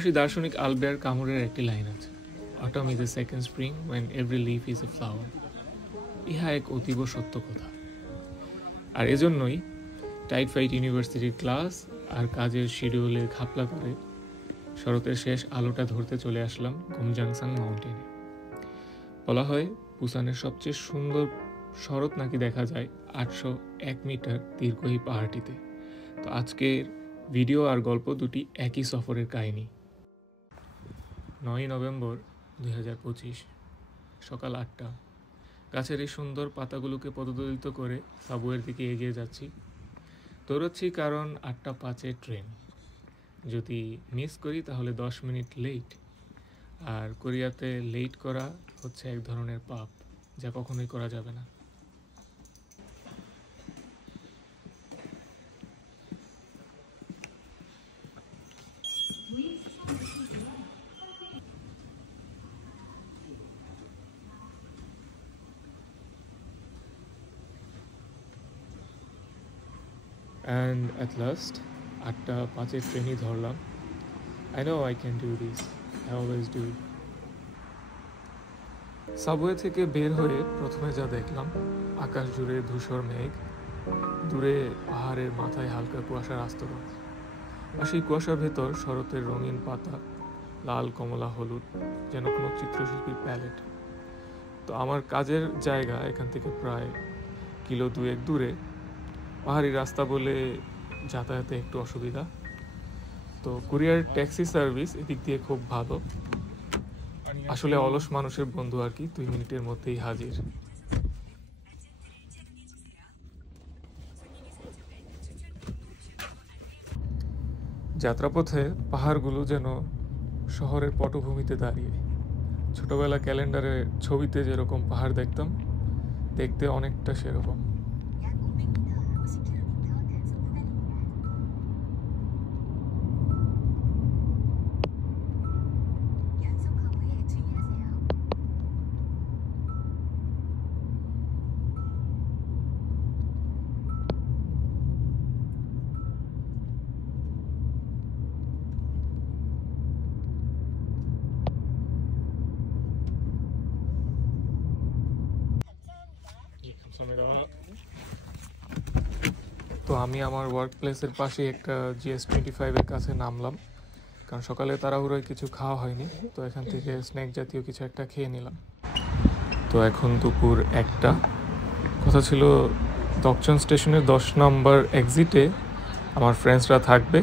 ফরাসি দার্শনিক আলবেয়ার কামুরের একটি লাইন আছে, autumn is a second spring when every leaf is a flower. ইহা এক অতীব সত্য কথা। আর এজন্যই টাইট ফাইট ইউনিভার্সিটির ক্লাস আর কাজের শিডিউলে ঘাপলা করে শরতের শেষ আলোটা ধরতে চলে আসলাম গোমজাংসাং মাউন্টেনে। বলা হয় বুসানের সবচেয়ে সুন্দর শরৎ নাকি দেখা যায় 801 মিটার দীর্ঘ এই পাহাড়টিতে। তো আজকের ভিডিও আর গল্প দুটি একই সফরের কাহিনী। 9 নভেম্বর 2025, সকাল 8টা। গাছের এই সুন্দর পাতাগুলোকে পদদলিত করে সাবওয়ের দিকে এগিয়ে যাচ্ছি। দৌড়াচ্ছি কারণ 8:05 ট্রেন। যদি মিস করি তাহলে 10 মিনিট লেট। আর কোরিয়াতে লেট করা হচ্ছে এক ধরনের পাপ, যা কখনোই করা যাবে না। And at last, 8:05 ট্রেনই ধরলাম। I know I can do this. I always do. Subway থেকে বের হয়ে প্রথমে যা দেখলাম, আকাশ জুড়ে ধূসর মেঘ, দূরে পাহাড়ের মাথায় হালকা কুয়াশার আস্তরণ, আর সেই কুয়াশার ভেতর শরতের রঙিন পাতা, লাল, কমলা, হলুদ, যেন কোনো চিত্রশিল্পীর প্যালেট। তো আমার কাজের জায়গা এখান থেকে প্রায় কিলো 2 দূরে। পাহাড়ি রাস্তা বলে যাতায়াতে একটু অসুবিধা। তো কুরিয়ার ট্যাক্সি সার্ভিস এদিক দিয়ে খুব ভালো। আসলে অলস মানুষের বন্ধু আর কি, 2 মিনিটের মধ্যেই হাজির। যাত্রাপথে পাহাড়গুলো যেন শহরের পটভূমিতে দাঁড়িয়ে। ছোটবেলা ক্যালেন্ডারে ছবিতে যেরকম পাহাড় দেখতাম, দেখতে অনেকটা সেরকম। তো আমি আমার ওয়ার্ক প্লেসের পাশে একটা GS25 কাছে নামলাম, কারণ সকালে তাড়াহুড়োয় কিছু খাওয়া হয়নি। তো এখান থেকে স্ন্যাক জাতীয় কিছু একটা খেয়ে নিলাম। তো এখন দুপুর 1টা। কথা ছিল দকচন স্টেশনের 10 নম্বর এক্সিটে আমার ফ্রেন্ডসরা থাকবে।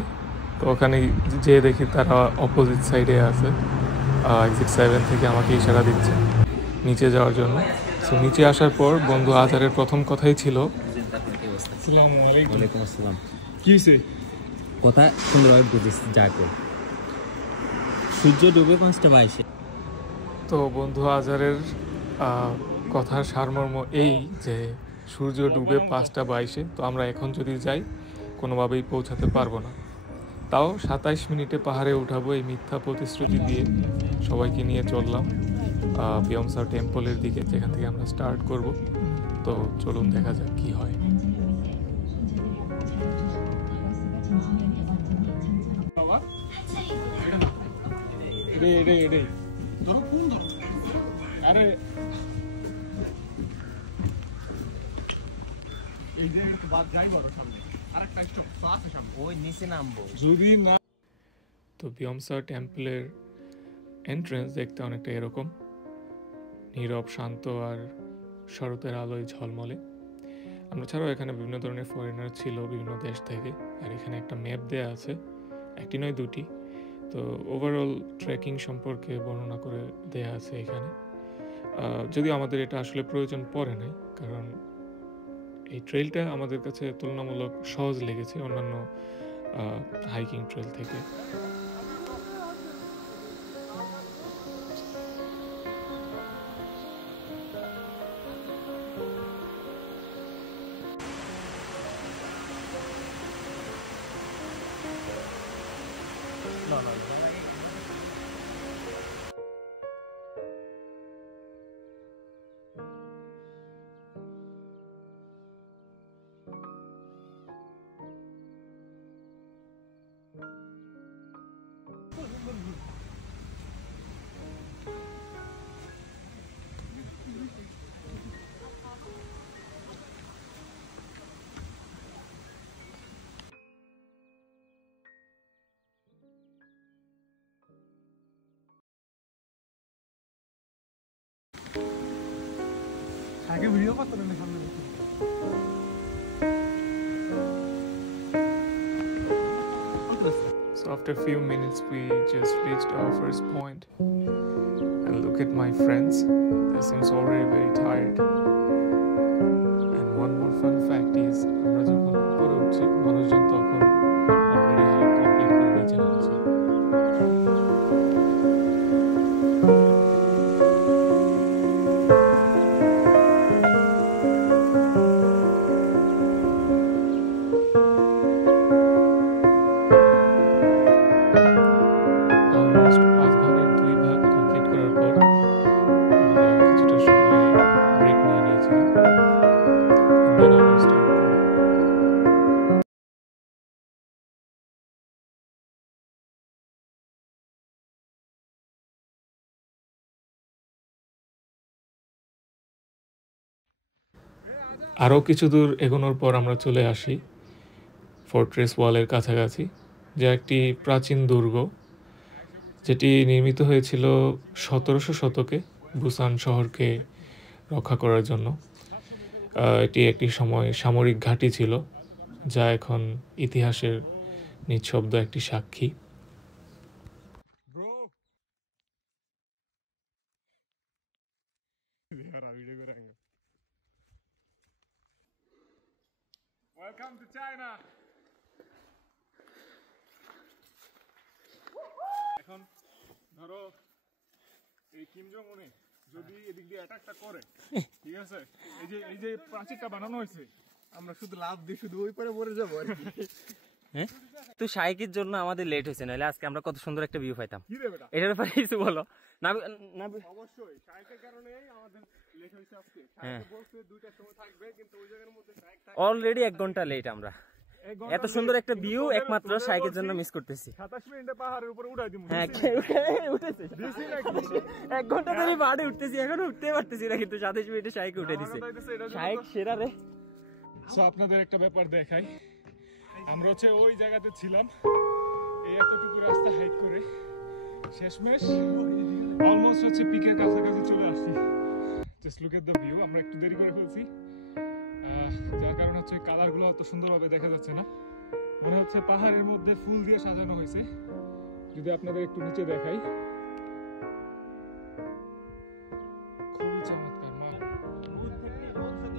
তো ওখানে যেয়ে দেখি তারা অপোজিট সাইডে আছে। এক্সিট 7 থেকে আমাকে ইশারা দিচ্ছে নিচে যাওয়ার জন্য। তো নিচে আসার পর বন্ধু আজহারের প্রথম কথাই ছিল, ওয়ালাইকুম আসসালাম। কি হয়েছে? কথা সুন্দরভাবে বুঝিস যাকে সূর্য ডুবে 5:22। তো বন্ধু আজহারের কথার সারমর্ম এই যে সূর্য ডুবে 5:22। তো আমরা এখন যদি যাই কোনোভাবেই পৌঁছাতে পারবো না। তাও 27 মিনিটে পাহাড়ে উঠাবো এই মিথ্যা প্রতিশ্রুতি দিয়ে সবাইকে নিয়ে চললাম বিয়মসা টেম্পলের দিকে, যেখান থেকে আমরা স্টার্ট করব। তো চলুন দেখা যাক কি হয়। তো বিয়মসা টেম্পলের এন্ট্রেন্স দেখতে অনেকটা এরকম, নীরব, শান্ত আর শরতের আলোয় ঝলমলে। আমরা ছাড়াও এখানে বিভিন্ন ধরনের ফরেনার ছিল বিভিন্ন দেশ থেকে। আর এখানে একটা ম্যাপ দেয়া আছে, একটি নয় দুটি। তো ওভারঅল ট্রেকিং সম্পর্কে বর্ণনা করে দেয়া আছে এখানে। যদিও আমাদের এটা আসলে প্রয়োজন পড়ে নাই, কারণ এই ট্রেলটা আমাদের কাছে তুলনামূলক সহজ লেগেছে অন্যান্য হাইকিং ট্রেল থেকে। So after a few minutes, we just reached our first point. And look at my friends. They seems already very tired. And one more fun fact is, আমরা যখন উপরে উঠছি মানুষজন তখন already hike complete করে নিচে নামছে। Almost 5 ভাগের 2 ভাগ কমপ্লিট করার পর আমরা কিছুটা সময় ব্রেক নিয়ে নিয়েছিলাম। And then আবার স্টার্ট করি। আরও কিছু দূর এগোনোর পর আমরা চলে আসি ফোর্ট্রেস ওয়ালের কাছাকাছি, যা একটি প্রাচীন দুর্গ, যেটি নির্মিত হয়েছিল 1700 শতকে বুসান শহরকে রক্ষা করার জন্য। এটি একটি সময় সামরিক ঘাঁটি ছিল, যা এখন ইতিহাসের নিঃশব্দ একটি সাক্ষী। Welcome to China. এখন ধরো এই কিম জং উনে যদি এদিক দিয়ে অ্যাটাকটা করে, ঠিক আছে, এই যে প্রাচীরটা বানানো হয়েছে, আমরা শুধু লাভ দিয়ে শুধু ওই পারে মরে যাবো আর কি। হ্যাঁ, তো শাইকের জন্য আমাদের লেট হয়েছে, নাহলে আজকে আমরা কত সুন্দর একটা ভিউ পাইতাম। কি রে বেটা, এটার ব্যাপারে কিছু বলো না। অবশ্যই শাইকের কারণেই আমাদের লেট হয়েছে আজকে। হ্যাঁ, শাইকে বলছে 2টার সময় থাকবে, কিন্তু ওই জায়গার মধ্যে শাইক অলরেডি 1 ঘন্টা লেট আমরা। এত সুন্দর একটা ভিউ একমাত্র শাইকের জন্য মিস করতেছি। 27 মিনিটে পাহাড়ের উপরে উঠাই দিমু। হ্যাঁ, উঠেছে 1 ঘন্টা ধরে পাহাড়ে উঠতেছি, এখন উঠতে পারতেছি না, কিন্তু 27 মিনিটে শাইকে উঠে দিছে। শাইক সেরা রে। সো আপনাদের একটা ব্যাপার দেখাই, আমরা হচ্ছে ওই জায়গাতে ছিলাম, এই এতটুকু রাস্তা হাইক করে শেষমেশ অলমোস্ট হচ্ছে পিকের কাছাকাছি চলে আসছি। Just look at the view. আমরা একটু দেরি করে ফেলছি, যার কারণে হচ্ছে কালারগুলো অত সুন্দরভাবে দেখা যাচ্ছে না। মনে হচ্ছে পাহাড়ের মধ্যে ফুল দিয়ে সাজানো হয়েছে। যদি আপনাদের একটু নিচে দেখাই, খুবই চমৎকার। মা,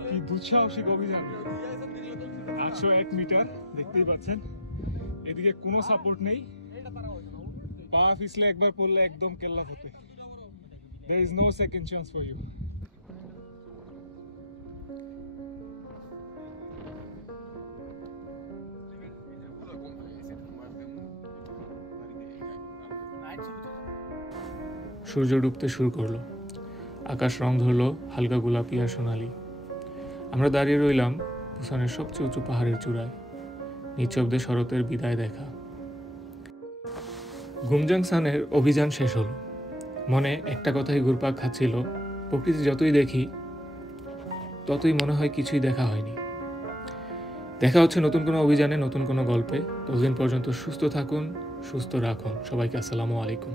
কি দুঃসাহসিক অভিযান! 801 মিটার দেখতেই পাচ্ছেন। এদিকে কোনো সাপোর্ট নেই, পা পিছলে একবার পড়লে একদম কেল্লা হতে। There is no second chance for you. সূর্য ডুবতে শুরু করলো, আকাশ রং ধরলো হালকা গোলাপি আর সোনালি। আমরা দাঁড়িয়ে রইলাম বুসানের সবচেয়ে উঁচু পাহাড়ের চূড়ায়, নিঃশব্দে শরতের বিদায় দেখা। গুমজাংসানের অভিযান শেষ হলো। মনে একটা কথাই ঘুরপাক খাচ্ছিল, প্রকৃতি যতই দেখি ততই মনে হয় কিছুই দেখা হয়নি। দেখা হচ্ছে নতুন কোনো অভিযানে, নতুন কোনো গল্পে। ততদিন পর্যন্ত সুস্থ থাকুন, সুস্থ রাখুন সবাইকে। আসসালামু আলাইকুম।